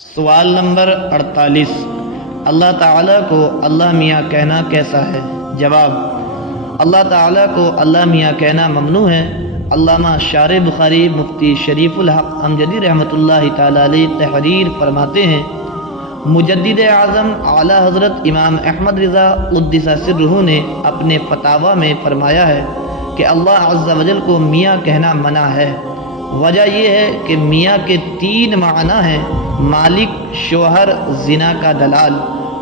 سوال نمبر 48، اللہ تعالیٰ کو اللہ میاں کہنا کیسا ہے؟ جواب: اللہ تعالیٰ کو اللہ میاں کہنا ممنوع ہے۔ علامہ شارح بخاری مفتی شریف الحق امجدی رحمۃ اللہ تعالیٰ علیہ تحریر فرماتے ہیں، مجدد اعظم اعلیٰ حضرت امام احمد رضا قدس سرہ نے اپنے فتاویٰ میں فرمایا ہے کہ اللہ عز و جل کو میاں کہنا منع ہے۔ وجہ یہ ہے کہ میاں کے 3 معنی ہیں: مالک، شوہر، زنا کا دلال۔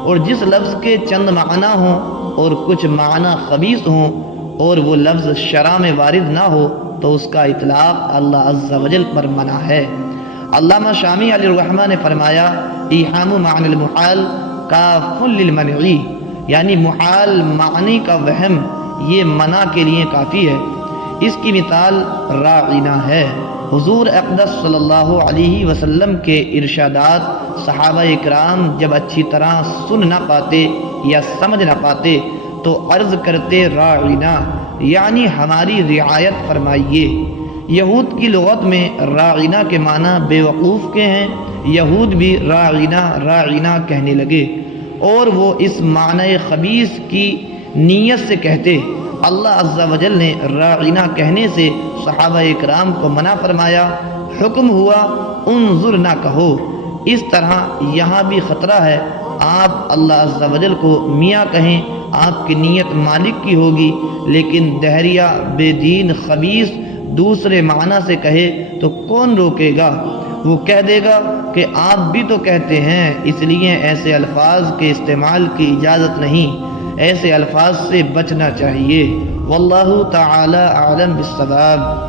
اور جس لفظ کے چند معنی ہوں اور کچھ معنی خبیث ہوں اور وہ لفظ شرع میں وارد نہ ہو تو اس کا اطلاق اللہ عز و جل پر منع ہے۔ علامہ شامی علیہ الرحمہ نے فرمایا، ایہام معنی المحال کاف للمنع، یعنی محال معنی کا وہم یہ منع کے لیے کافی ہے۔ اس کی مثال راعینا ہے۔ حضور اقدس صلی اللہ علیہ وسلم کے ارشادات صحابہ اکرام جب اچھی طرح سن نہ پاتے یا سمجھ نہ پاتے تو عرض کرتے راعینا، یعنی ہماری رعایت فرمائیے۔ یہود کی لغت میں راعینا کے معنی بے وقوف کے ہیں۔ یہود بھی راعینا راعینا کہنے لگے اور وہ اس معنی خبیث کی نیت سے کہتے۔ اللہ عز و جل نے راعینا کہنے سے صحابہ اکرام کو منع فرمایا۔ حکم ہوا انظر نہ کہو۔ اس طرح یہاں بھی خطرہ ہے، آپ اللہ عز و جل کو میاں کہیں، آپ کی نیت مالک کی ہوگی، لیکن دہریہ بے دین خبیث دوسرے معنی سے کہے تو کون روکے گا؟ وہ کہہ دے گا کہ آپ بھی تو کہتے ہیں، اس لیے ایسے الفاظ کے استعمال کی اجازت نہیں۔ ایسے الفاظ سے بچنا چاہیے۔ واللہ تعالی اعلم بالصواب۔